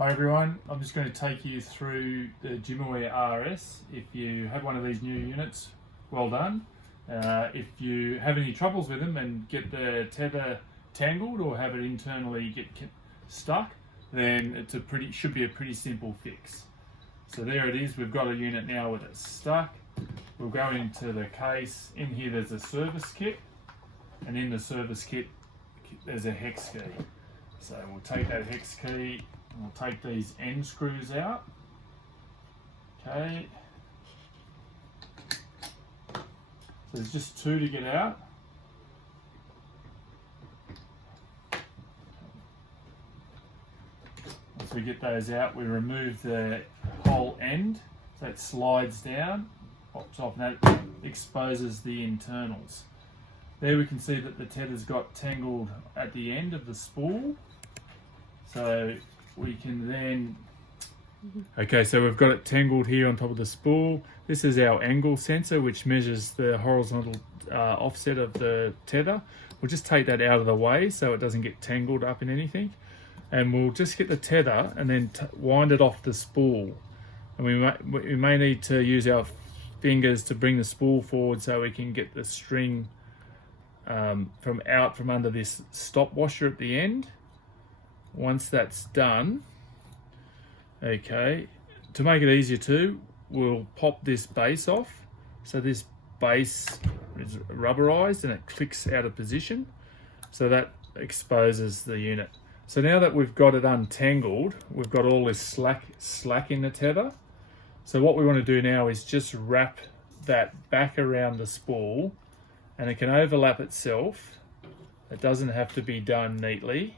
Hi everyone, I'm just going to take you through the GymAware RS. If you have one of these new units, well done. If you have any troubles with them and get the tether tangled or have it internally get stuck, then should be a pretty simple fix. So there it is, we've got a unit now with it stuck. We'll go into the case. In here there's a service kit, and in the service kit there's a hex key. So we'll take that hex key and we'll take these end screws out. Okay. So there's just two to get out. Once we get those out, we remove the whole end. So it slides down, pops off, and that exposes the internals. There we can see that the tether's got tangled at the end of the spool. So we can then, okay, so we've got it tangled here on top of the spool. This is our angle sensor, which measures the horizontal offset of the tether. We'll just take that out of the way so it doesn't get tangled up in anything. And we'll just get the tether and then wind it off the spool. And we may need to use our fingers to bring the spool forward so we can get the string from under this stop washer at the end. Once that's done, okay, to make it easier too, we'll pop this base off. So this base is rubberized and it clicks out of position, so that exposes the unit. So now that we've got it untangled, we've got all this slack in the tether. So what we want to do now is just wrap that back around the spool, and it can overlap itself. It doesn't have to be done neatly.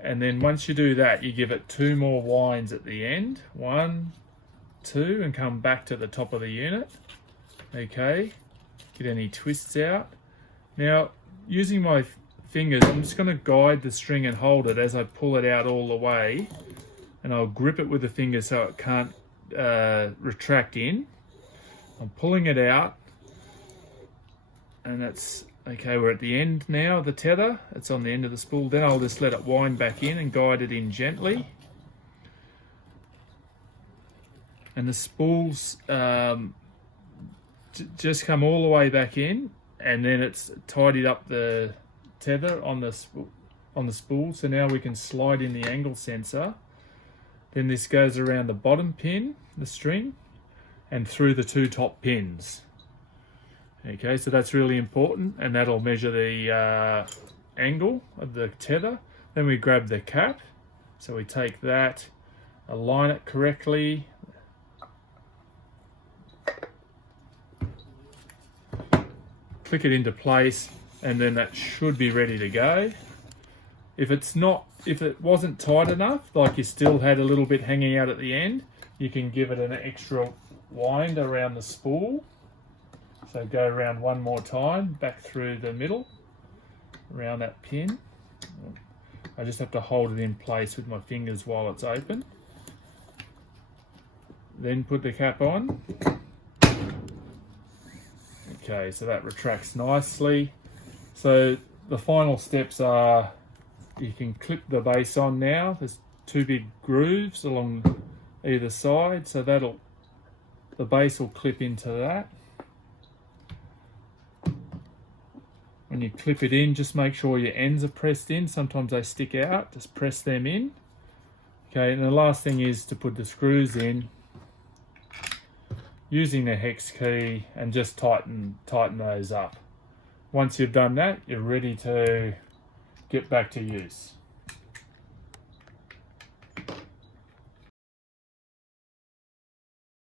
And then once you do that, you give it two more winds at the end. 1, 2, and come back to the top of the unit. Okay, get any twists out. Now, using my fingers, I'm just going to guide the string and hold it as I pull it out all the way. And I'll grip it with the finger so it can't retract in. I'm pulling it out. And that's okay, we're at the end now of the tether. It's on the end of the spool. Then I'll just let it wind back in and guide it in gently. And the spools just come all the way back in, and then it's tidied up the tether on the spool. So now we can slide in the angle sensor. Then this goes around the bottom pin, the string, and through the two top pins. Okay, so that's really important, and that'll measure the angle of the tether. Then we grab the cap, so we take that, align it correctly, click it into place, and then that should be ready to go. If it wasn't tight enough, like you still had a little bit hanging out at the end, you can give it an extra wind around the spool. So go around one more time, back through the middle, around that pin. I just have to hold it in place with my fingers while it's open. Then put the cap on. Okay, so that retracts nicely. So the final steps are, you can clip the base on now. There's two big grooves along either side, so the base will clip into that. When you clip it in, just make sure your ends are pressed in. Sometimes they stick out, just press them in. Okay, and the last thing is to put the screws in using the hex key and just tighten those up. Once you've done that, you're ready to get back to use.